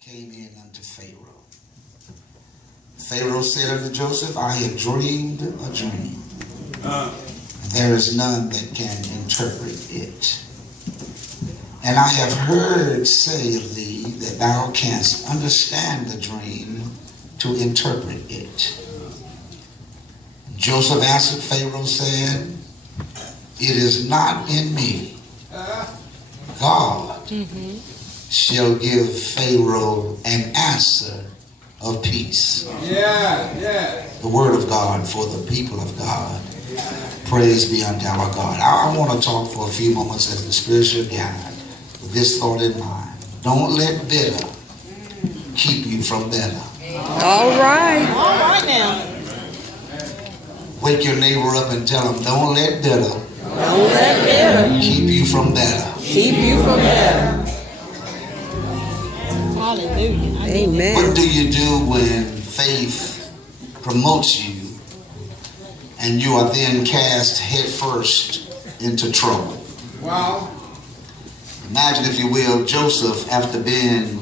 came in unto Pharaoh. Pharaoh said unto Joseph, I have dreamed a dream. There is none that can interpret it. And I have heard say of thee that thou canst understand the dream to interpret it. Joseph answered Pharaoh, said, it is not in me. God shall give Pharaoh an answer of peace. The word of God for the people of God. Praise be unto our God. I want to talk for a few moments as the spiritual guide with this thought in mind. Don't let bitter keep you from better. All right. All right now. Wake your neighbor up and tell him, don't let bitter keep you from better. Keep you from better. Hallelujah. Amen. What do you do when faith promotes you and you are then cast headfirst into trouble? Wow. Imagine, if you will, Joseph, after being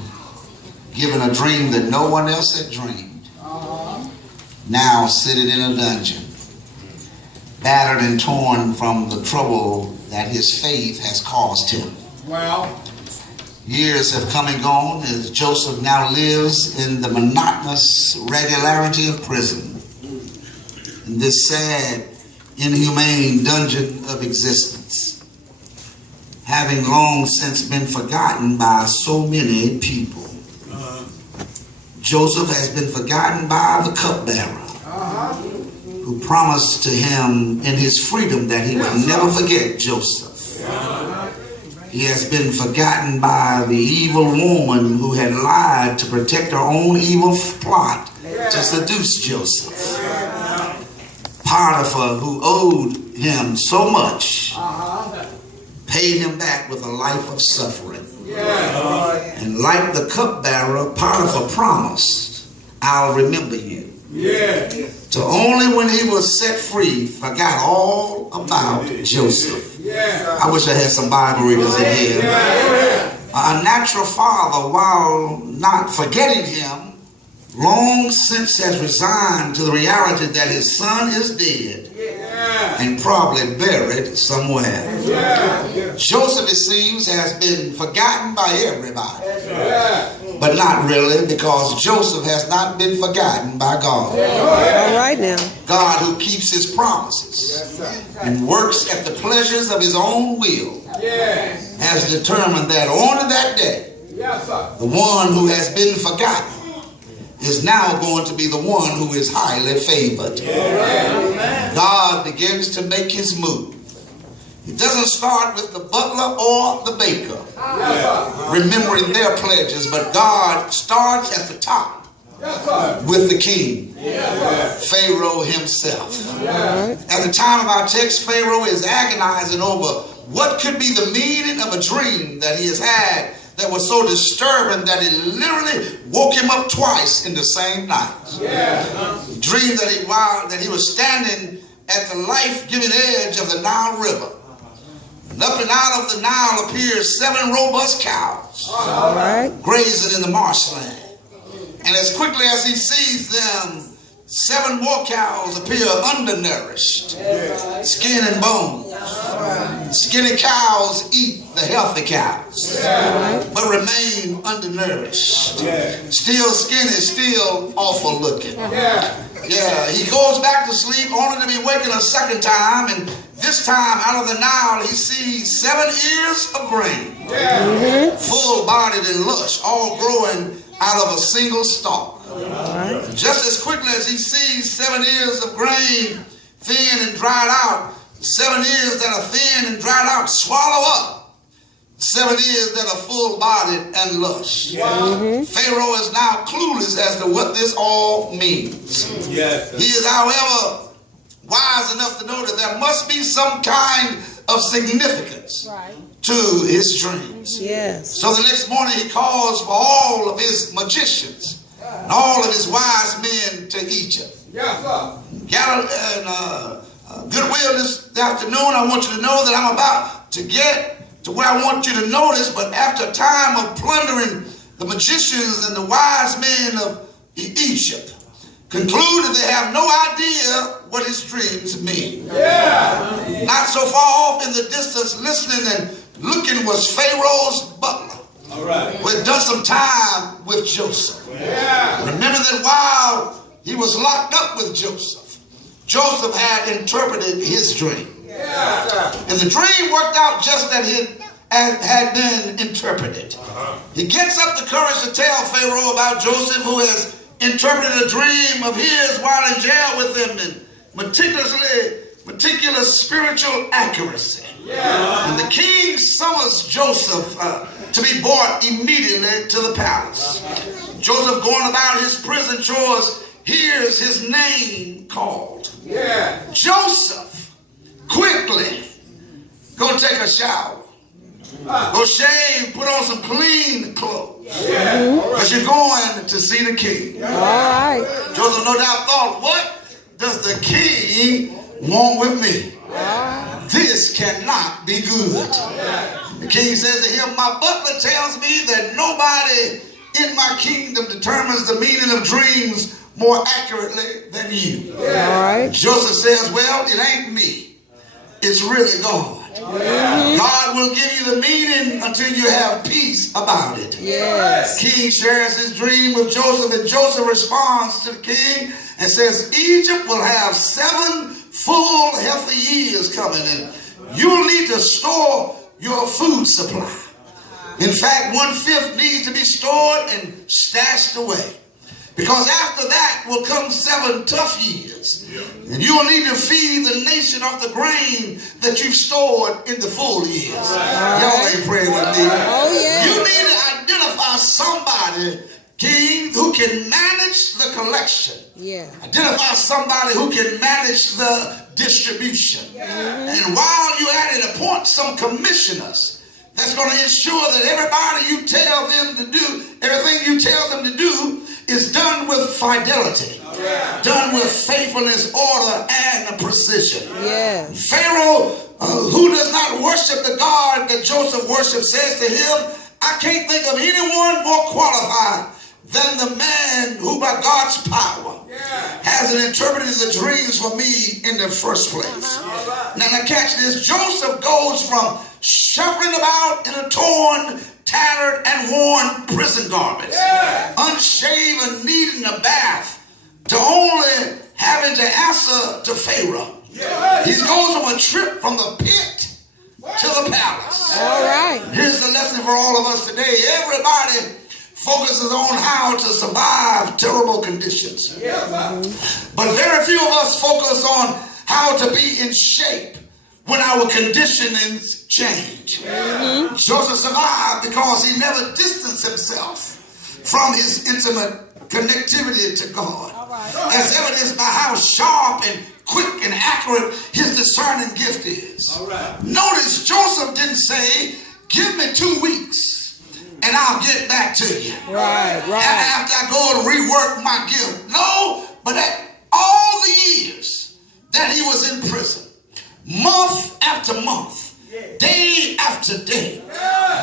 given a dream that no one else had dreamed, now sitting in a dungeon, battered and torn from the trouble that his faith has caused him. Well, years have come and gone as Joseph now lives in the monotonous regularity of prison, in this sad, inhumane dungeon of existence, having long since been forgotten by so many people. Joseph has been forgotten by the cupbearer, who promised to him in his freedom that he would never forget Joseph. He has been forgotten by the evil woman who had lied to protect her own evil plot to seduce Joseph. Potiphar, who owed him so much, paid him back with a life of suffering. And like the cupbearer, Potiphar promised, I'll remember you. To only when he was set free forgot all about Joseph. I wish I had some Bible readers in here. A natural father, while not forgetting him, long since has resigned to the reality that his son is dead and probably buried somewhere. Joseph, it seems, has been forgotten by everybody. But not really, because Joseph has not been forgotten by God. All right now. God, who keeps his promises and works at the pleasures of his own will, has determined that on that day, the one who has been forgotten is now going to be the one who is highly favored. God begins to make his move. It doesn't start with the butler or the baker remembering their pledges, but God starts at the top with the king, Pharaoh himself. At the time of our text, Pharaoh is agonizing over what could be the meaning of a dream that he has had that was so disturbing that it literally woke him up twice in the same night. The dream that he was standing at the life-giving edge of the Nile River. And up and out of the Nile appears 7 robust cows grazing in the marshland. And as quickly as he sees them, 7 more cows appear undernourished, skin and bones. Skinny cows eat the healthy cows, but remain undernourished. Still skinny, still awful looking. He goes back to sleep only to be wakened a second time, and this time out of the Nile he sees 7 ears of grain, full-bodied and lush, all growing out of a single stalk. Just as quickly as he sees 7 ears of grain thin and dried out, 7 ears that are thin and dried out swallow up 7 ears that are full-bodied and lush. Pharaoh is now clueless as to what this all means. He is, however, wise enough to know that there must be some kind of significance to his dreams. So the next morning he calls for all of his magicians and all of his wise men to Egypt. Goodwill this afternoon, I want you to know that I'm about to get to where I want you to notice, but after a time of plundering the magicians and the wise men of Egypt concluded they have no idea what his dreams mean. Yeah. Not so far off in the distance, listening and looking, was Pharaoh's butler. All right. Who had done some time with Joseph. Yeah. Remember that while he was locked up with Joseph, Joseph had interpreted his dream. Yeah. And the dream worked out just as it had been interpreted. He gets up the courage to tell Pharaoh about Joseph, who has interpreted a dream of his while in jail with him in meticulous spiritual accuracy. Yeah. And the king summons Joseph to be brought immediately to the palace. Joseph, going about his prison chores, hears his name called. Yeah. Joseph, quickly, go take a shower. Go shave, put on some clean clothes. Because you're going to see the king. All right. Joseph no doubt thought, what does the king want with me? This cannot be good. The king says to him, my butler tells me that nobody in my kingdom determines the meaning of dreams more accurately than you. All right. Joseph says, well, it ain't me. It's really God. God will give you the meaning until you have peace about it. Yes. King shares his dream with Joseph, and Joseph responds to the king and says, Egypt will have 7 full healthy years coming, and you'll need to store your food supply. In fact, 1/5 needs to be stored and stashed away. Because after that will come 7 tough years. And you'll need to feed the nation off the grain that you've stored in the full years. Y'all ain't praying with me. Oh, yeah. You need to identify somebody, king, who can manage the collection. Yeah. Identify somebody who can manage the distribution. And while you're at it, appoint some commissioners that's going to ensure that everybody you tell them to do, everything you tell them to do, is done with fidelity, done with faithfulness, order, and precision. Yeah. Pharaoh, who does not worship the God that Joseph worshiped, says to him, I can't think of anyone more qualified than the man who by God's power has interpreted the dreams for me in the first place. Now catch this. Joseph goes from shuffling about in a torn, tattered, and worn prison garments, unshaven, needing a bath, to only having to answer to Pharaoh. He goes on a trip from the pit to the palace. All right. Here's the lesson for all of us today. Everybody focuses on how to survive terrible conditions. But very few of us focus on how to be in shape when our conditionings change. Joseph survived because he never distanced himself from his intimate connectivity to God, as evidenced by how sharp and quick and accurate his discerning gift is. Notice Joseph didn't say, give me 2 weeks and I'll get back to you. After I go and rework my gift. No, but all the years that he was in prison, month after month, day after day,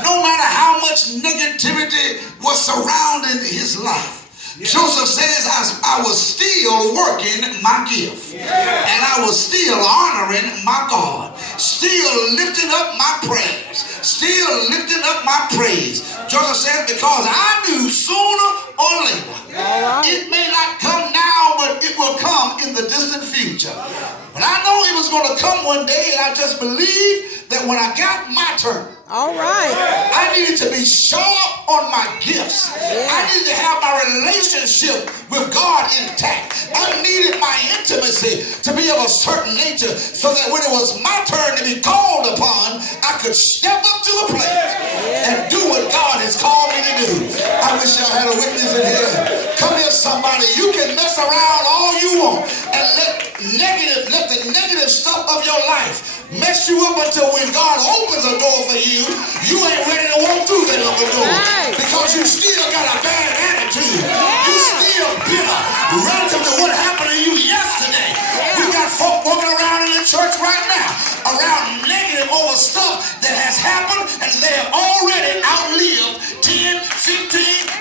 no matter how much negativity was surrounding his life, Joseph says, I was still working my gift, and I was still honoring my God, still lifting up my prayers, still lifting up my praise. Joseph says, because I knew sooner or later, it may not come now, but it will come in the distant future. But I know it was going to come one day, and I just believed that when I got my turn, I needed to be sharp on my gifts. I needed to have my relationship with God intact. I needed my intimacy to be of a certain nature so that when it was my turn to be called upon, I could step up to the plate and do what God has called me to do. I wish I had a witness in here. Come here, somebody. You can mess around all you want and let the negative stuff of your life mess you up until when God opens a door for you, you ain't ready to walk through that other door because you still got a bad attitude. You still bitter relative to what happened to you yesterday. We got folk walking around in the church right now around negative over stuff that has happened, and they have already outlived 10, 15,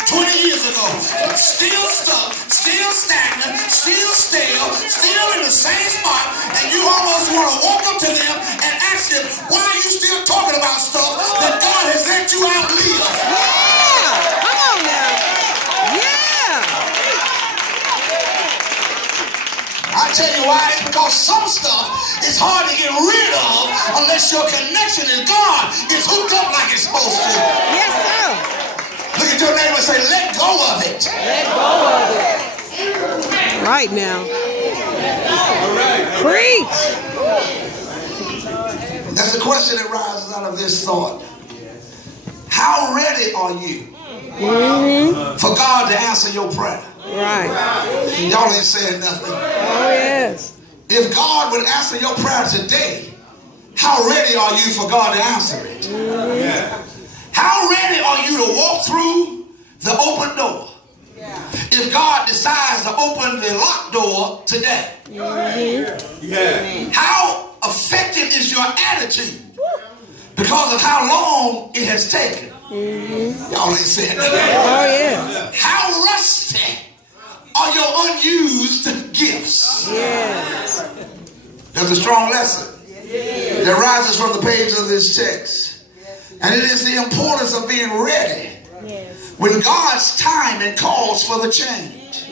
because some stuff is hard to get rid of unless your connection is God. It's hooked up like it's supposed to. Yes, sir. Look at your neighbor and say, let go of it. Let go of it. Right now. Preach. That's the question that rises out of this thought. How ready are you for God to answer your prayer? Right. Y'all ain't saying nothing. Oh, yes. If God would answer your prayer today, how ready are you for God to answer it? How ready are you to walk through the open door? If God decides to open the locked door today, how effective is your attitude because of how long it has taken? Y'all ain't saying that. Oh, yeah. How rusty are your unused gifts? Yes. There's a strong lesson that rises from the page of this text. And it is the importance of being ready when God's timing calls for the change.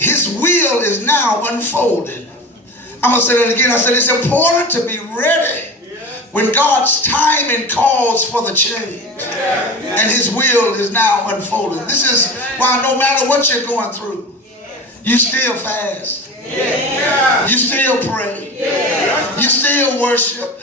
His will is now unfolding. I'm going to say that again. I said it's important to be ready when God's timing calls for the change. And his will is now unfolding. This is why no matter what you're going through, you still fast. You still pray. You still worship.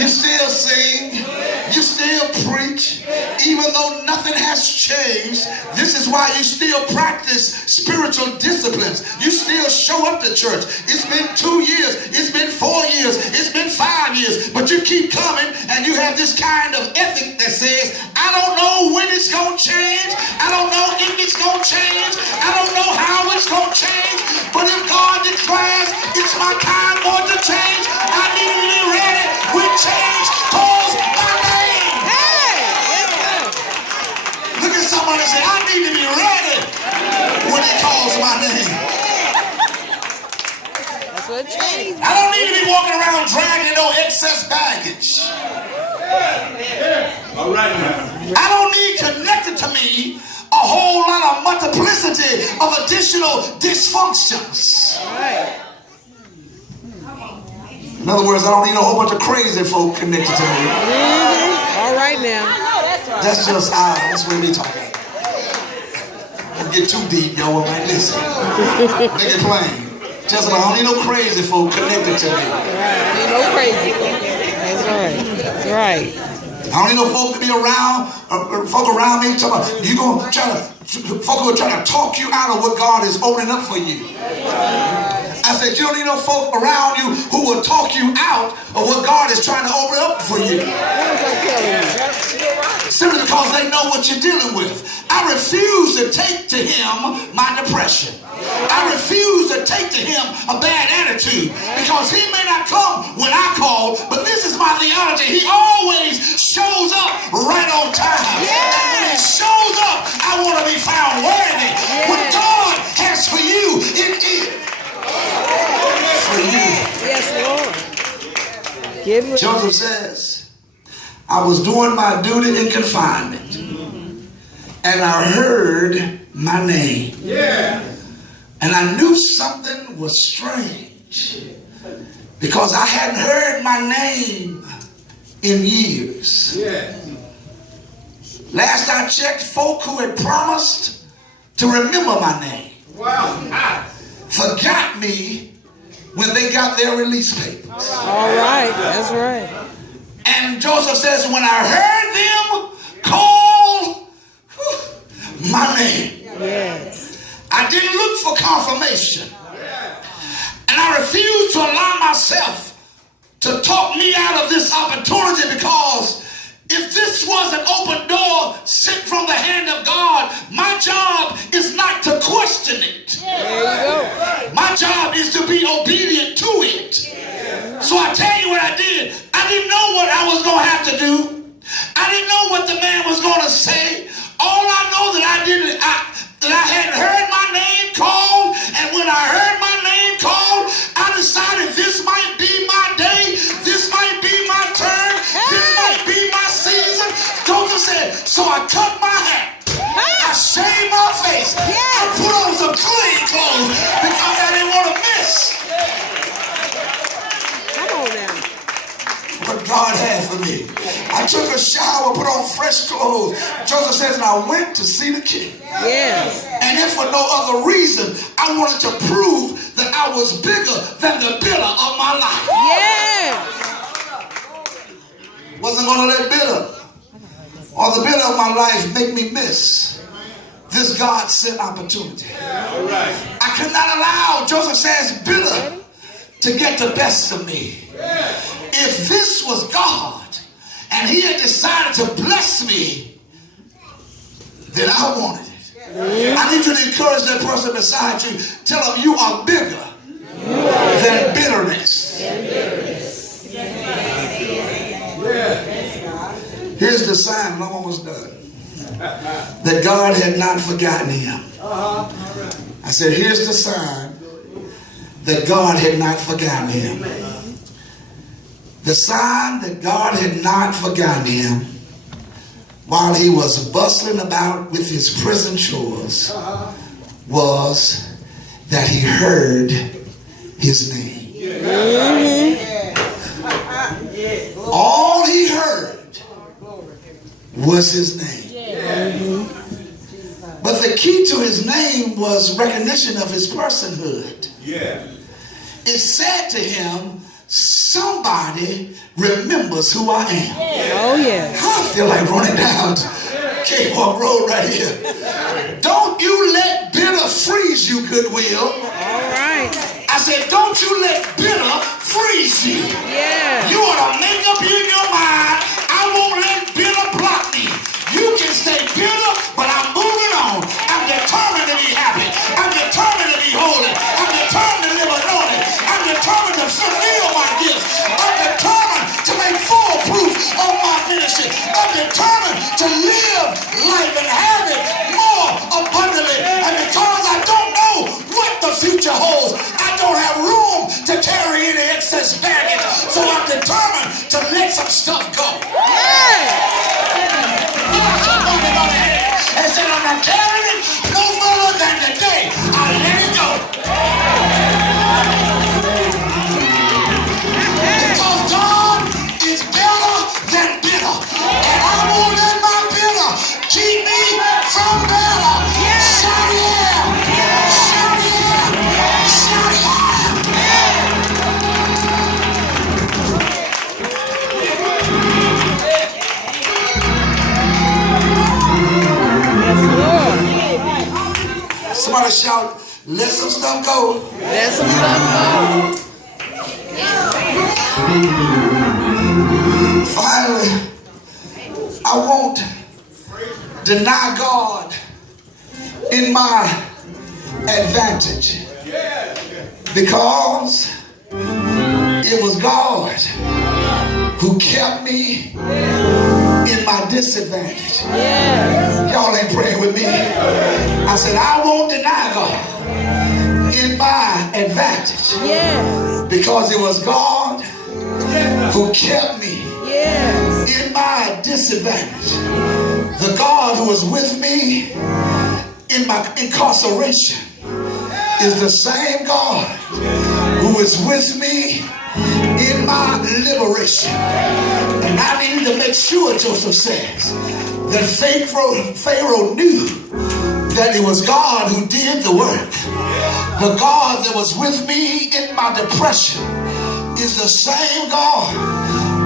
You still sing. You still preach. Even though nothing has changed, this is why you still practice spiritual disciplines. You still show up to church. It's been 2 years. It's been 4 years. It's been 5 years. But you keep coming and you have this kind of ethic that says, I don't know when it's going to change. I don't know if it's going to change. I don't know how it's going to change. But if God declares it's my time for it to change, I need to be ready when change calls my name. Hey! Yes, sir. Look at somebody and say, I need to be ready when he calls my name. That's what changed. I don't need to be walking around dragging no excess baggage. All right, man. I don't need connected to me a whole lot of multiplicity of additional dysfunctions. Right. In other words, I don't need a whole bunch of crazy folk connected to me. All right now. That's just that's what we talking. Don't get too deep, y'all. Like, listen, make it plain. Just I don't need no crazy folk connected to me. Right. Ain't no crazy. That's right. That's right. I don't need no folk to be around, folk around me talking about, you gonna try to, folk who are trying to talk you out of what God is opening up for you. I said, you don't need no folk around you who will talk you out of what God is trying to open up for you. Simply because they know what you're dealing with. I refuse to take to him my depression. I refuse to take to him a bad attitude because he may not come when I call, but this is my theology. He always shows up right on time. And when he shows up, I want to be found worthy. What God has for you, it is for you. Yes, Lord. Joseph says, I was doing my duty in confinement, and I heard my name. And I knew something was strange because I hadn't heard my name in years. Last I checked, folk who had promised to remember my name forgot me when they got their release papers. All right. That's right. And Joseph says, when I heard them call my name, Yes. I didn't look for confirmation. And I refused to allow myself to talk me out of this opportunity, because if this was an open door sent from the hand of God, my job is not to question it. There you go. My job is to be obedient to it. So I tell you what I did. I didn't know what I was going to have to do. I didn't know what the man was going to say. All I know that I hadn't heard my name called, and when I heard my name called, I decided this might be my day, this might be my turn, this might be my season. Joseph said, so I cut my hair, I shaved my face, I put on some clean clothes because I didn't want to miss what God had for me. I took a shower, put on fresh clothes. Joseph says, and I went to see the king. Yes. And if for no other reason, I wanted to prove that I was bigger than the bitter of my life. Yes. Wasn't going to let bitter or the bitter of my life make me miss this God-sent opportunity. I could not allow, Joseph says, bitter to get the best of me. If this was God and he had decided to bless me, then I wanted it. I need you to encourage that person beside you. Tell them you are bigger than bitterness. Here's the sign, and I'm almost done, that God had not forgotten him. I said, here's the sign that God had not forgotten him. The sign that God had not forgotten him while he was bustling about with his prison chores was that he heard his name. All he heard was his name. But the key to his name was recognition of his personhood. It said to him, somebody remembers who I am. Oh, yeah. I feel like running down K-Walk Road right here. Don't you let bitter freeze you, Goodwill. All right. I said, don't you let bitter freeze you. Yeah. You ought to make up in your mind, I won't let bitter block me. You can stay bitter, but I'm moving on. I'm determined to be happy. I'm determined to be holy. I'm determined to live anointed. I'm determined to fulfill my gifts. I'm determined to make full proof of my ministry. I'm determined to live life and have it more abundantly. And because I don't know what the future holds, I don't have room to carry any excess baggage. So I'm determined to let some stuff go. And said, I'm not carrying it no further than the day I let it go. Because God is better than bitter. And I won't let my bitter keep me from better. Shout yeah! Shout yeah! Shout yeah! Somebody shout, let some stuff go. Let some stuff go. Finally, I won't deny God in my advantage, because it was God who kept me in my disadvantage. Y'all ain't praying with me. I said, I won't deny God in my advantage, because it was God who kept me in my disadvantage. The God who was with me in my incarceration is the same God who is with me in my liberation. And I needed to make sure, Joseph says, that Pharaoh knew that it was God who did the work. The God that was with me in my depression is the same God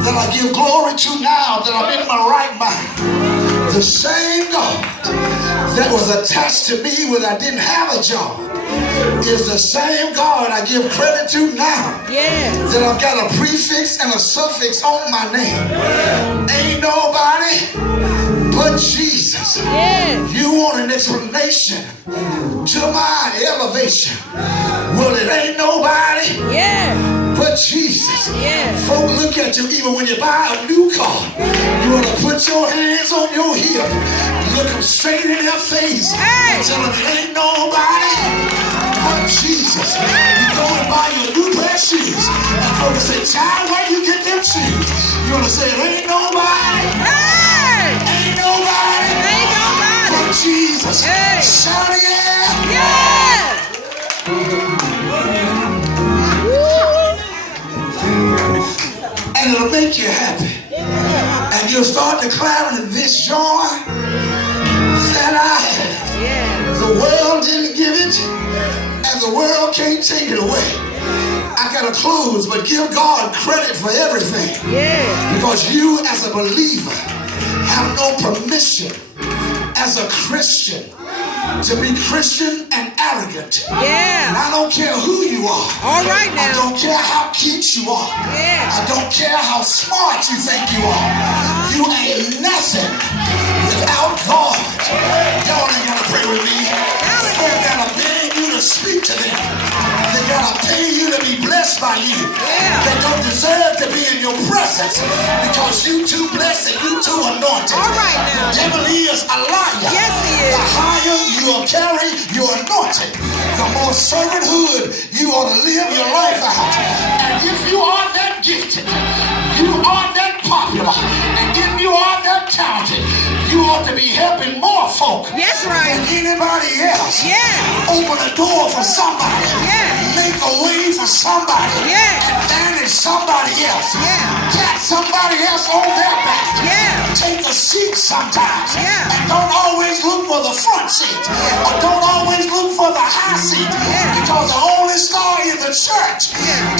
that I give glory to now that I'm in my right mind. The same God that was attached to me when I didn't have a job is the same God I give credit to now that I've got a prefix and a suffix on my name. Ain't nobody but Jesus. You want an explanation to my elevation? Well, it ain't nobody but Jesus. Folk look at you even when you buy a new car. You want to put your hands on your hip, look them straight in their face, and tell them it ain't nobody but Jesus. You go and buy your new pair of shoes, and folks say, child, where you get them shoes? You want to say, it ain't nobody. Ain't nobody but Jesus. Shout yeah. And in a minute, make you happy. And you'll start declaring this joy that I have. The world didn't give it, and the world can't take it away. I gotta close, but give God credit for everything. Because you as a believer have no permission as a Christian to be Christian and arrogant. And I don't care who you are. All right now. I don't care how cute you are. I don't care how smart you think you are. You ain't nothing without God. Y'all ain't gonna pray with me. They gotta beg you to speak to them. They gotta pay you to be blessed by you. They don't deserve to be in your presence because you too blessed and you too anointed. All right now. The devil is a liar. Yes, he is. The higher you will carry your anointing, the more servanthood you ought to live your life out. And if you are that gifted, you are that popular, and if you are that talented, you ought to be helping more folk than anybody else. Open a door for somebody. Make a way for somebody. Advantage somebody else. Pat somebody else on their back. Take a seat sometimes. And don't always look for the front seat. Or don't always look for the high seat. Because the only star in the church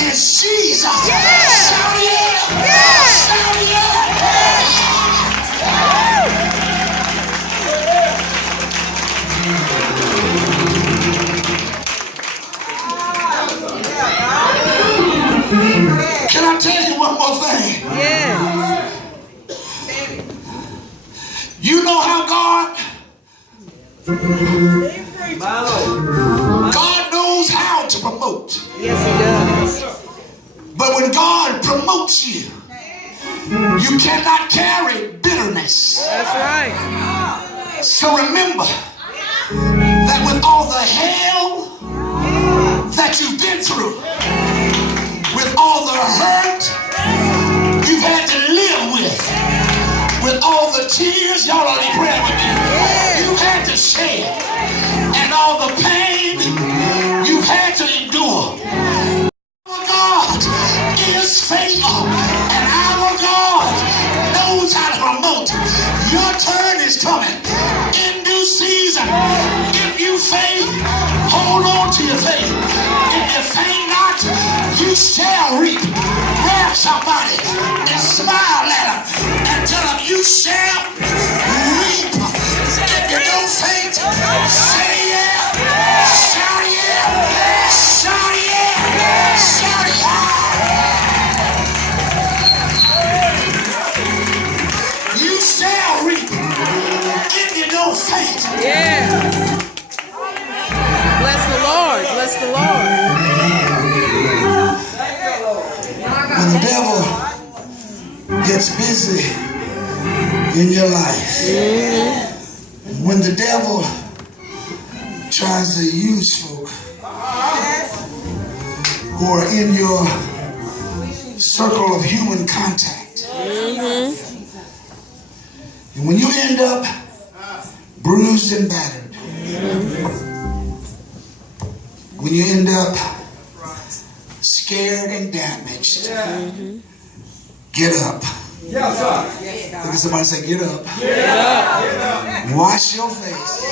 is Jesus. Shout yeah! Shout yeah! Can I tell you one more thing? You know how God knows how to promote. Yes, he does. But when God promotes you, you cannot carry bitterness. That's right. So remember that with all the hell that you've been through, with all the hurt you've had to live with all the tears, y'all are praying with me, you've had to shed, and all the pain you've had to endure. Our God is faithful, and our God knows how to promote. Your turn is coming in due season. If you faith, hold on to your faith. If you faint not, you shall reap. Grab somebody and smile at them and tell them you shall reap. If you don't faint, say yeah, shout yeah, shout yeah, shout yeah. You shall reap if you don't faint. Bless the Lord. Bless the Lord. When the devil gets busy in your life, when the devil tries to use folk who are in your circle of human contact, and when you end up bruised and battered, when you end up scared and damaged, get up. Look at somebody say, get up. Get up. Get up. Wash your face.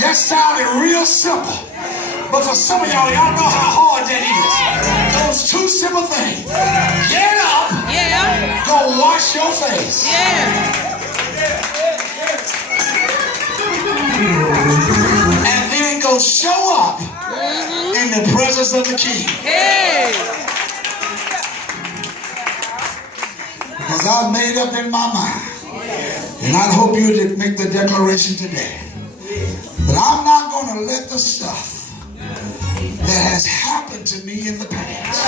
That sounded real simple. But for some of y'all know how hard that is. Those two simple things. Get up. Go wash your face. And then go show up in the presence of the King. Because I made up in my mind. And I hope you make the declaration today. But I'm not going to let the stuff that has happened to me in the past